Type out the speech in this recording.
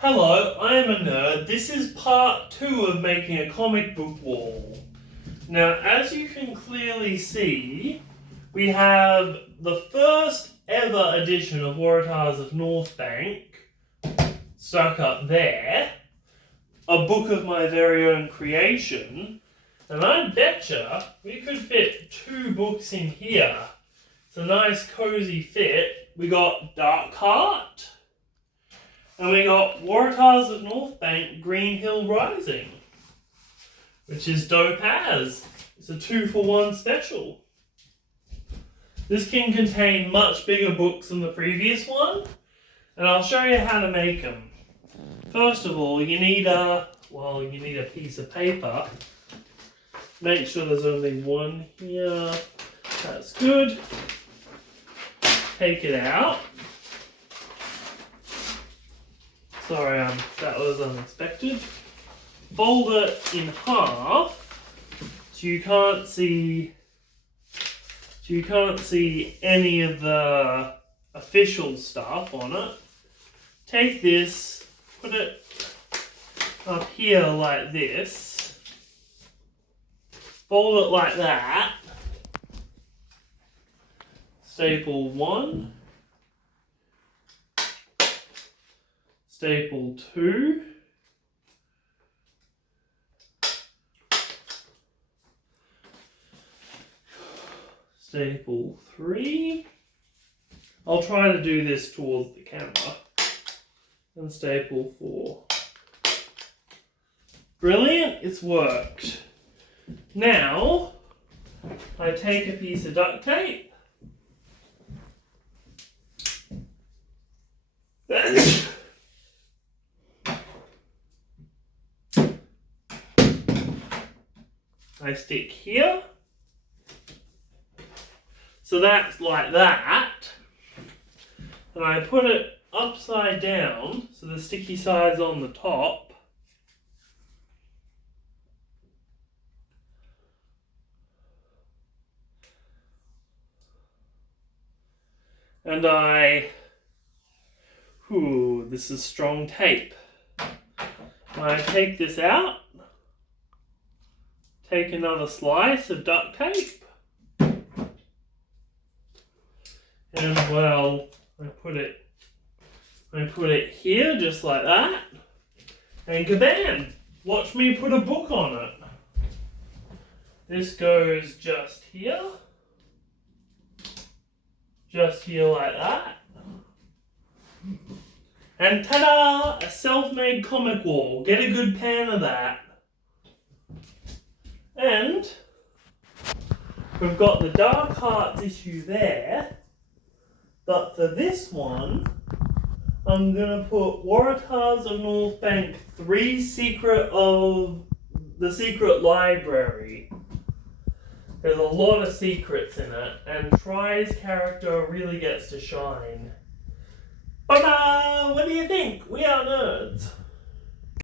Hello, I am a nerd. This is part 2 of making a comic book wall. Now, as you can clearly see, we have the first ever edition of Waratahs of Northbank stuck up there, a book of my very own creation, and I betcha we could fit 2 books in here. It's a nice cozy fit. We got Darkheart, and we got Waratahs of Northbank Green Hill Rising, which is dope as. It's a 2-for-1 special. This can contain much bigger books than the previous one, and I'll show you how to make them. First of all, you need a piece of paper. Make sure there's only one here. That's good. Take it out. Sorry, that was unexpected. Fold it in half so you can't see any of the official stuff on it. Take this, put it up here like this. Fold it like that. Staple 1. Staple 2. Staple 3. I'll try to do this towards the camera. And staple 4. Brilliant, it's worked. Now, I take a piece of duct tape. I stick here. So that's like that. And I put it upside down, so the sticky side's on the top. And this is strong tape. And I take this out. Take another slice of duct tape, and well, I put it here just like that, and kabam! Watch me put a book on it. This goes just here like that, and ta-da! A self-made comic wall. Get a good pan of that. And we've got the Darkheart issue there, but for this one, I'm going to put Waratahs of Northbank 3 Secret of the Secret Library. There's a lot of secrets in it, and Try's character really gets to shine. But what do you think? We are nerds.